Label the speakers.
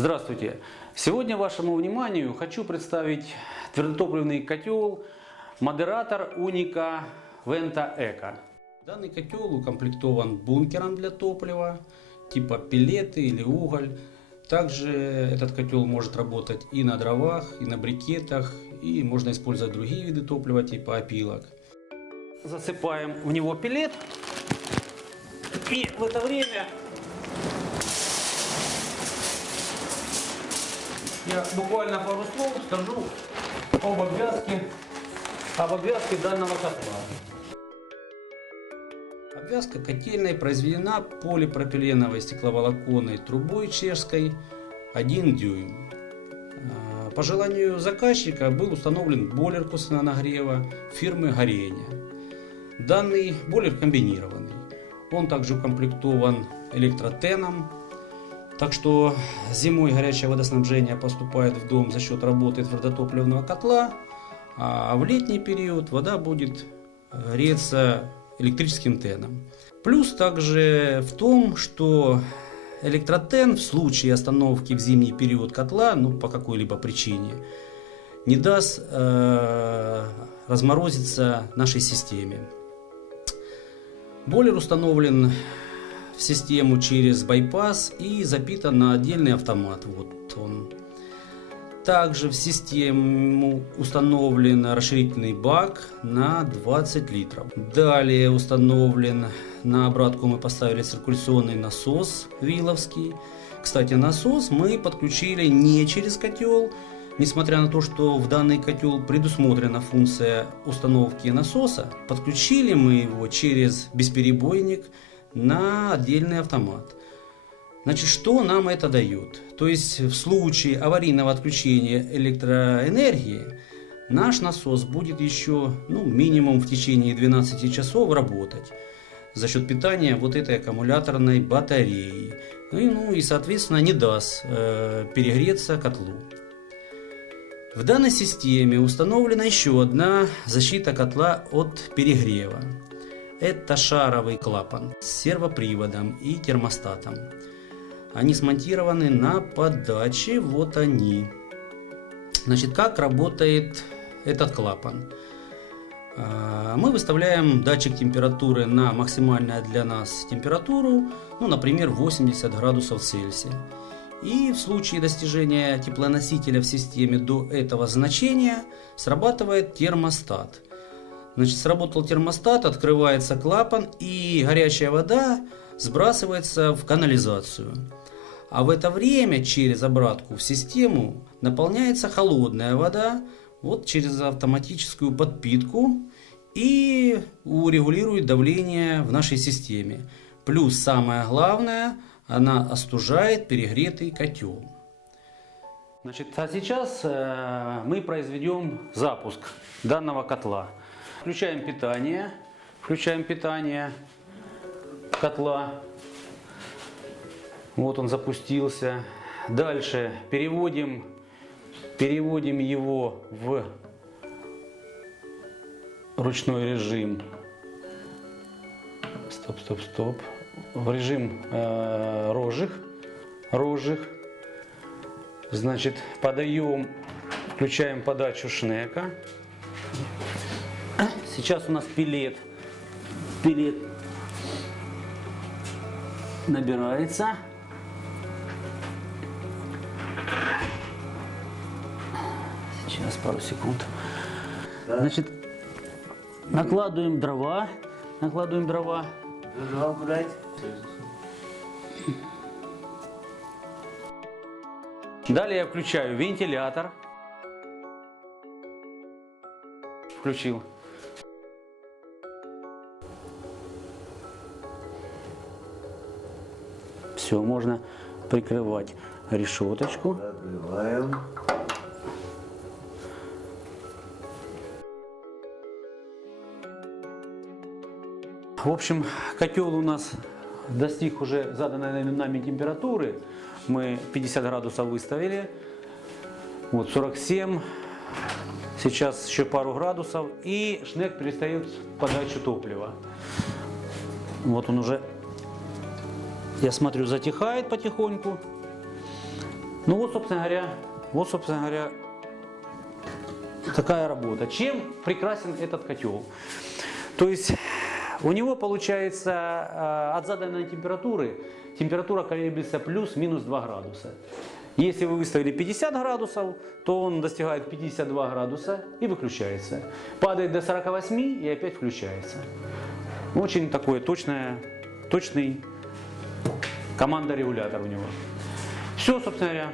Speaker 1: Здравствуйте! Сегодня вашему вниманию хочу представить твердотопливный котел Модератор Уника Вента Эко. Данный котел укомплектован бункером для топлива, типа пилеты или уголь. Также этот котел может работать и на дровах, и на брикетах, и можно использовать другие виды топлива, типа опилок. Засыпаем в него пилет. И в это время я буквально пару слов скажу об обвязке, об обвязке данного котла. Обвязка котельной произведена полипропиленовой стекловолоконной трубой чешской 1 дюйм. А, По желанию заказчика был установлен бойлер косвенного нагрева фирмы Горение. Данный бойлер комбинированный. Он также укомплектован электротеном, так что зимой горячее водоснабжение поступает в дом за счет работы твердотопливного котла, а в летний период вода будет греться электрическим теном. Плюс также в том, что электротен в случае остановки в зимний период котла, ну по какой-либо причине, не даст э, разморозиться нашей системе. Бойлер установлен в систему через байпас и запитан на отдельный автомат. Вот он. Также в систему установлен расширительный бак на 20 литров. Далее установлен на обратку мы поставили циркуляционный насос Виловский. Кстати, насос мы подключили не через котел, несмотря на то, что в данный котел предусмотрена функция установки насоса, подключили мы его через бесперебойник на отдельный автомат. Значит, что нам это дает? То есть в случае аварийного отключения электроэнергии наш насос будет еще ну, минимум в течение 12 часов работать за счет питания вот этой аккумуляторной батареи. Ну и, ну, и соответственно не даст э, перегреться котлу. В данной системе установлена еще одна защита котла от перегрева. Это шаровый клапан с сервоприводом и термостатом. Они смонтированы на подаче, вот они. Значит, как работает этот клапан? А, Мы выставляем датчик температуры на максимальную для нас температуру, ну, например, 80 градусов Цельсия. И в случае достижения теплоносителя в системе до этого значения срабатывает термостат. Значит, сработал термостат, открывается клапан и горячая вода сбрасывается в канализацию. А в это время через обратку в систему наполняется холодная вода вот через автоматическую подпитку и урегулирует давление в нашей системе. Плюс самое главное, она остужает перегретый котел. Значит, а сейчас э, мы произведем запуск данного котла. Включаем питание, включаем питание котла. Вот он запустился. Дальше переводим, переводим его в ручной режим. Стоп, стоп, стоп. В режим э, рожих. Рожих. Значит, подаем, включаем подачу шнека. Сейчас у нас пилет. Пилет набирается. Сейчас, пару секунд. Значит, накладываем дрова. Накладываем дрова.
Speaker 2: Зажал, блядь.
Speaker 1: Далее я включаю вентилятор. Включил. Все, можно прикрывать решеточку.
Speaker 2: Закрываем.
Speaker 1: В общем, котел у нас достиг уже заданной нами температуры. Мы 50 градусов выставили. Вот 47. Сейчас еще пару градусов. И шнек перестает подачу топлива. Вот он уже, я смотрю, затихает потихоньку. Ну вот, собственно говоря, вот, собственно говоря, такая работа. Чем прекрасен этот котел? То есть у него получается э, от заданной температуры температура колеблется плюс-минус 2 градуса. Если вы выставили 50 градусов, то он достигает 52 градуса и выключается. Падает до 48 и опять включается. Очень такой точное, точный команда-регулятор у него. Все, собственно говоря,